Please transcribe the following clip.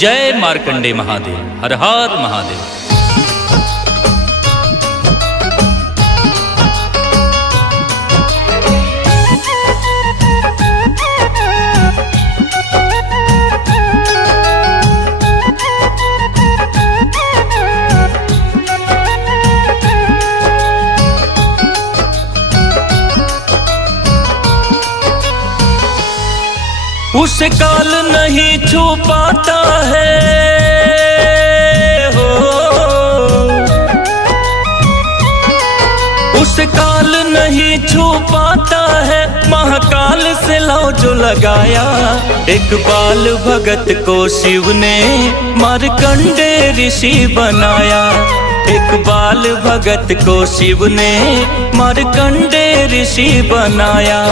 जय मार्कंडे महादेव। हर हर महादेव। उसे काल नहीं छू पाता है हो, उसे काल नहीं छू पाता है। महाकाल से लौ जो लगाया, एक बाल भगत को शिव ने मार्कंडे ऋषि बनाया। एक बाल भगत को शिव ने मार्कंडे ऋषि बनाया।